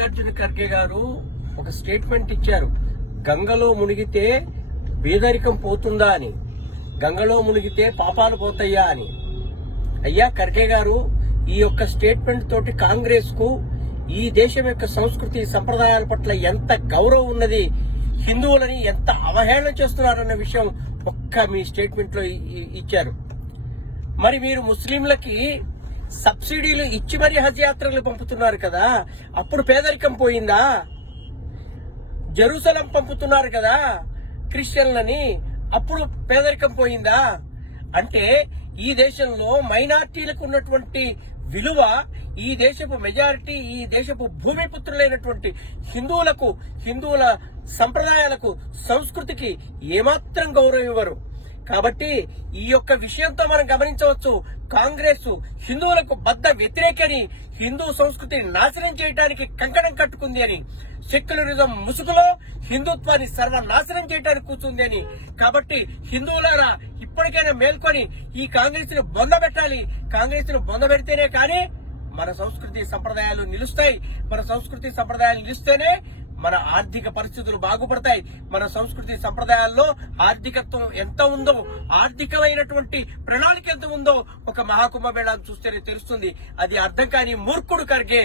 మల్లికార్జున ఖర్గే గారు ఒక స్టేట్మెంట్ ఇచ్చారు. గంగలో మునిగితే పేదరికం పోతుందా అని, గంగలో మునిగితే పాపాలు పోతాయా అని. అయ్యా ఖర్గే గారు, ఈ యొక్క స్టేట్మెంట్ తోటి కాంగ్రెస్ కు ఈ దేశం యొక్క సంస్కృతి సంప్రదాయాల పట్ల ఎంత గౌరవం ఉన్నది, హిందువులని ఎంత అవహేళన చేస్తున్నారన్న విషయం ఒక్క మీ స్టేట్మెంట్ లో ఇచ్చారు. మరి మీరు ముస్లింలకి సబ్సిడీలు ఇచ్చి మరీ హజ్ యాత్రలు పంపుతున్నారు కదా, అప్పుడు పేదరికం పోయిందా? జెరూసలం పంపుతున్నారు కదా క్రిస్టియన్లని, అప్పుడు పేదరికం పోయిందా? అంటే ఈ దేశంలో మైనార్టీలకు ఉన్నటువంటి విలువ ఈ దేశపు మెజారిటీ, ఈ దేశపు భూమిపుత్రులైనటువంటి హిందువుల సంప్రదాయాలకు, సంస్కృతికి ఏమాత్రం గౌరవం ఇవ్వరు. కాబట్టి ఈ యొక్క విషయంతో మనం గమనించవచ్చు, కాంగ్రెస్ హిందువులకు బద్ద వ్యతిరేకని, హిందూ సంస్కృతిని నాశనం చేయడానికి కంకణం కట్టుకుంది అని, సెక్యులరిజం ముసుగులో హిందుత్వాన్ని సర్వనాశనం చేయడానికి కూర్చుంది అని. కాబట్టి హిందువులారా ఇప్పటికైనా మేల్కొని ఈ కాంగ్రెస్ ను బొందబెట్టాలి. కాంగ్రెస్ ను బొందబెడితేనే కానీ మన సంస్కృతి సంప్రదాయాలు నిలుస్తాయి. మన సంస్కృతి సంప్రదాయాలు నిలిస్తేనే మన ఆర్థిక పరిస్థితులు బాగుపడతాయి. మన సంస్కృతి సంప్రదాయాల్లో ఆర్థికత్వం ఎంత ఉందో, ఆర్థికమైనటువంటి ప్రణాళిక ఎంత ఉందో ఒక మహాకుంభమేళాను చూస్తేనే తెలుస్తుంది. అది అర్థం కాని మూర్ఖుడు ఖర్గే.